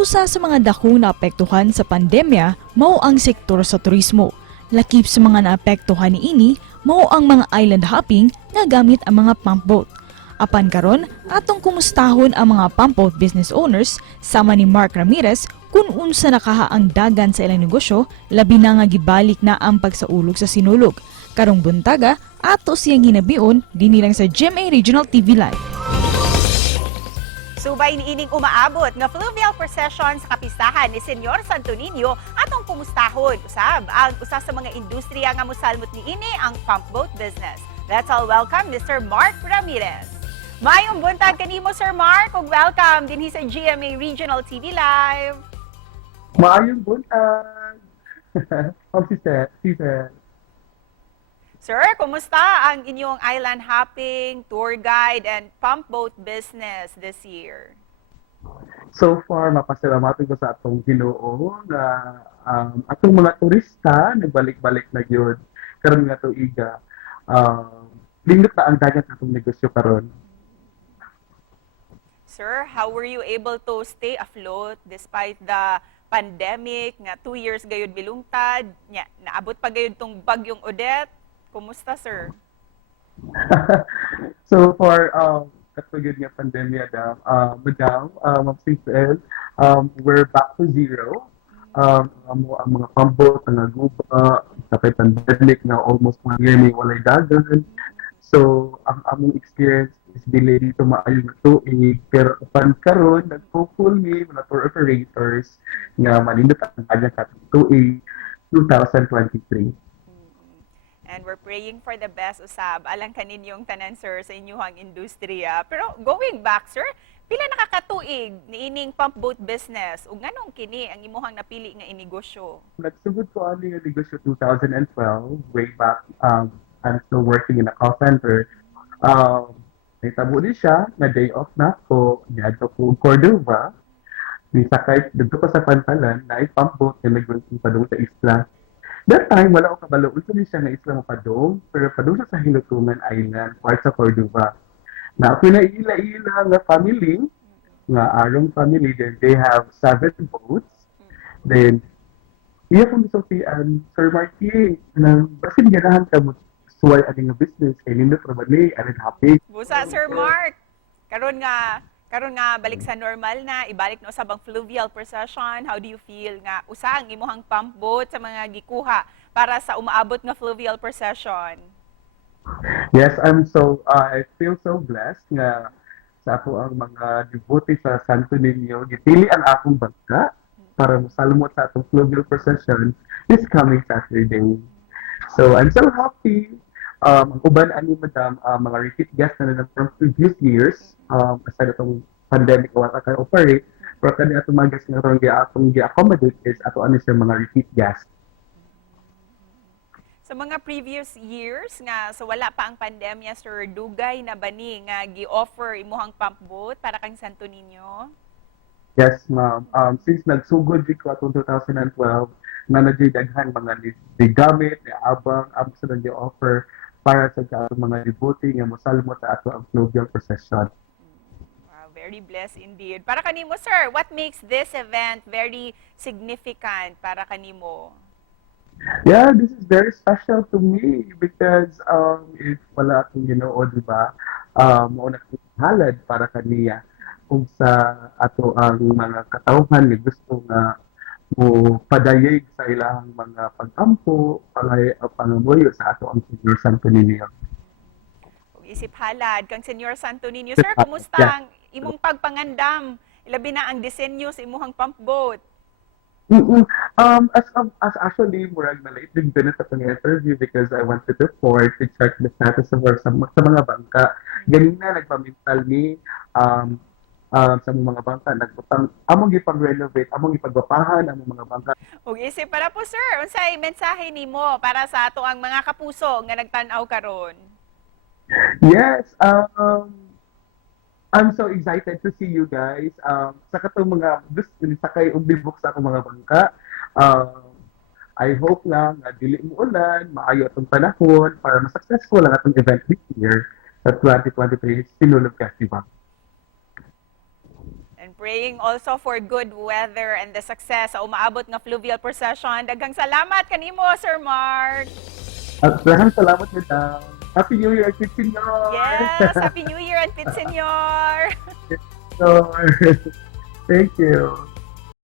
Usa sa mga dakong naapektuhan sa pandemya mao ang sektor sa turismo. Lakip sa mga naapektuhan niini mao ang mga island hopping nga gamit ang mga pump boat. Apan karon atong kumustahon ang mga pump boat business owners sama ni Mark Ramirez kung unsa nakahaang dagan sa ilang negosyo labi na nga gibalik na ang pagsaulog sa Sinulog. Karong buntaga ato siyang hinabion dinhi lang sa GMA Regional TV Live. Subay niining umaabot nga fluvial procession sa kapistahan ni Senyor Santo Niño atong kumustahon usab ang usa sa mga industriya nga mosalmot niini ang pump boat business. Let's all welcome Mr. Mark Ramirez. Mayong buntag kanimo Sir Mark ug welcome dinhi sa GMA Regional TV Live. Maayong buntag. Sister. Sir, kumusta ang inyong island hopping, tour guide, and pump boat business this year? So far, mapasalamat ko sa atong Ginoo na atong mga turista nagbalik-balik na gyud karon nga tuiga. Lindot na ang dagat atong negosyo karon. Sir, how were you able to stay afloat despite the pandemic nga 2 years gayud milungtad? Nya, naabot pa gayud tong bagyong Odette. Kumusta, sir? So for katugid nga pandemya daw, madam, Sister, we're back to zero. Ang mga pump boat nga guba sa pandemic na almost 1 year may walay dagan. So ang among experience is delay dito maayo na tuig, pero upan karon nagpo-full me mga tour operators nga manindot ang dagan sa tuig 2023. And we're praying for the best usab alang kaninyong tanan sir sa inyong industriya. Pero going back sir, pila nakakatuig niining pump boat business ug nganong kini ang imuhang napili nga inegosyo? Nagsugod ko ani nga negosyo 2012, way back. I'm still working in a call center. Naitabo din siya na day off na ko niadto ko Cordova. Di sakay dito pa sa Pantalan na pump boat na nagwento pa doon sa isla. That time, wala ko kabalo. Unsa ni siya nga isla mapadong, pero padong sa Hilutuman Island, part sa Cordova. Na ako na ila-ila nga family, nga arong family, then they have 7 boats. Then, iya kong isultian, Sir Marky, nang basin ganahan ka mo suway aning nga business, kay nindot rabali, anin happy. Busa Sir Mark, karon nga balik sa normal na, ibalik na usab ang fluvial procession. How do you feel nga usa ang imuhang pump boat sa mga gikuha para sa umaabot nga fluvial procession? Yes, I feel so blessed nga sa ako ang mga devotee sa Santo Niño, gipili ang akong bangka para mosalmot sa atong fluvial procession this coming Saturday. So I'm so happy. Ang uban ani madam, mga repeat guests na from previous years, aside itong pandemic wala ka operate, pero kani atong mga guests nga ron atong gi-accommodate is ato ani siya mga repeat guests. Sa mga previous years nga so wala pa ang pandemya sir, dugay na bani nga gi-offer imuhang pump boat para kang Santo Niño? Yes, ma'am. Since nagsugod ko atong 2012, na nagdaghan mga gamit, abang sa nag-offer para sa mga devotee nga mosalmot sa ato ang fluvial procession. Wow, very blessed indeed. Para kanimo sir, what makes this event very significant para kanimo? Yeah, this is very special to me because if wala akong Ginoo, di ba? Mauna halad para kaniya kung sa ato ang mga katawhan ni gusto nga mo padayeg sa ilang mga pagtampo, pangamuyo sa ato ang Senyor Santo Niño. Ug isip halad kang Senyor Santo Niño. Sir, kumusta ang imong pagpangandam? Ilabi na ang disenyo sa imuhang pump boat. As actually, murag na late din sa pang-interview because I wanted to report to check the status of sa mga bangka. Ganina nagpamintal ni sa mga bangka, nagputang, among ipag-renovate, among ipagwapahan ang mga bangka. Ug isip para po sir, unsay mensahe nimo para sa ato ang mga kapuso nga nagtan-aw karon? Yes, I'm so excited to see you guys. Sa katong mga gusto sakay og bibok sa akong mga bangka. I hope lang nga dili mo ulan, maayo atong panahon para ma-successful ang atong event this year sa 2023 Sinulog Festival. Praying also for good weather and the success sa umaabot nga fluvial procession. Daghang salamat kanimo, Sir Mark. At maraming salamat, madam. Happy New Year, Pit Senyor! Yes, Happy New Year and Pit Senyor! So, thank you.